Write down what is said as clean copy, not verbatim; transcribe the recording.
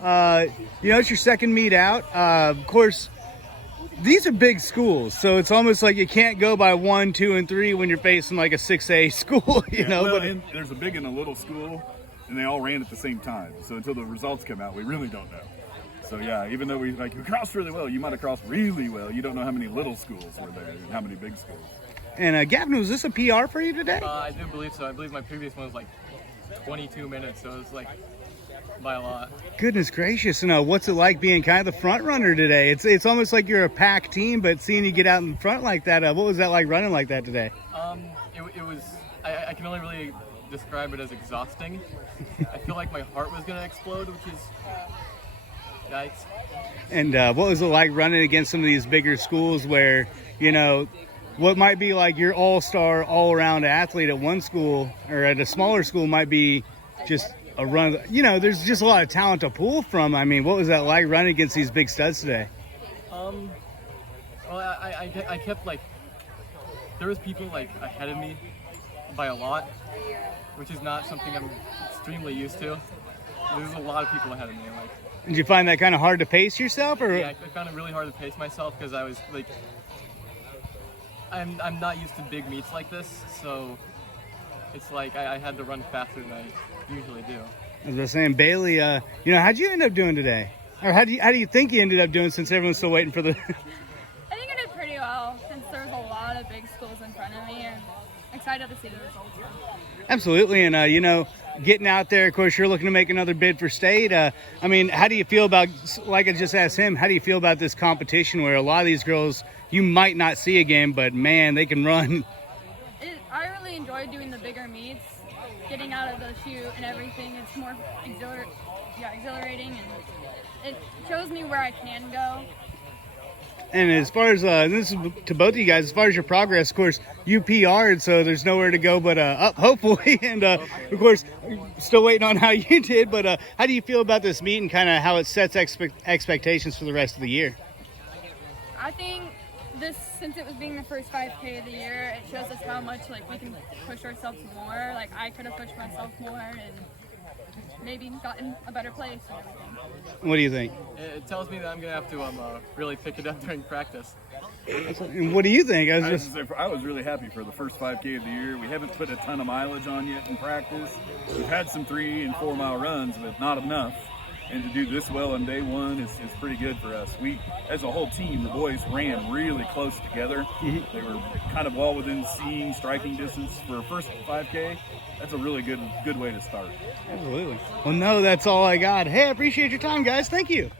It's your second meet out. Of course, these are big schools, so it's almost like you can't go by 1, 2, and 3 when you're facing like a 6A school, and there's a big and a little school, and they all ran at the same time. So until the results come out, we really don't know. So yeah, even though we crossed really well, you might have crossed really well. You don't know how many little schools were there and how many big schools. And Gavin, was this a PR for you today? I do believe so. I believe my previous one was like 22 minutes, so it was like by a lot. Goodness gracious! And what's it like being kind of the front runner today? It's almost like you're a pack team, but seeing you get out in front like that, what was that like running like that today? It was. I can only really describe it as exhausting. I feel like my heart was gonna explode, which is yikes. And what was it like running against some of these bigger schools where what might be like your all-star, all-around athlete at one school or at a smaller school might be just a run. There's just a lot of talent to pull from. I mean, what was that like running against these big studs today? Well, I kept there was people ahead of me by a lot, which is not something I'm extremely used to. There's a lot of people ahead of me. Did you find that kind of hard to pace yourself, or? Yeah, I found it really hard to pace myself because I was I'm not used to big meets like this, so it's like I had to run faster than I usually do. As I was saying, Bailey, how'd you end up doing today? Or how do you think you ended up doing since everyone's still waiting for the... I think I did pretty well since there was a lot of big schools in front of me, and excited to see the results. Absolutely, and getting out there, of course, you're looking to make another bid for state. How do you feel about, like I just asked him, how do you feel about this competition where a lot of these girls you might not see again, but man, they can run? I really enjoyed doing the bigger meets, getting out of the chute and everything. It's more exhilarating, and it shows me where I can go. And as far as, this is to both of you guys, as far as your progress, of course, you PR'd, so there's nowhere to go but up, hopefully. And, of course, still waiting on how you did. But how do you feel about this meet and kind of how it sets expectations for the rest of the year? I think since it was being the first 5K of the year, it shows us how much we can push ourselves more. I could have pushed myself more and maybe gotten a better place and everything. What do you think? It tells me that I'm gonna have to really pick it up during practice. And what do you think? I was really happy for the first 5K of the year. We haven't put a ton of mileage on yet in practice. We've had some 3 and 4 mile runs, but not enough. And to do this well on day one is pretty good for us. We, as a whole team, the boys ran really close together. Mm-hmm. They were kind of all within seeing, striking distance for a first 5K. That's a really good way to start. Absolutely. Well, no, that's all I got. Hey, I appreciate your time, guys. Thank you.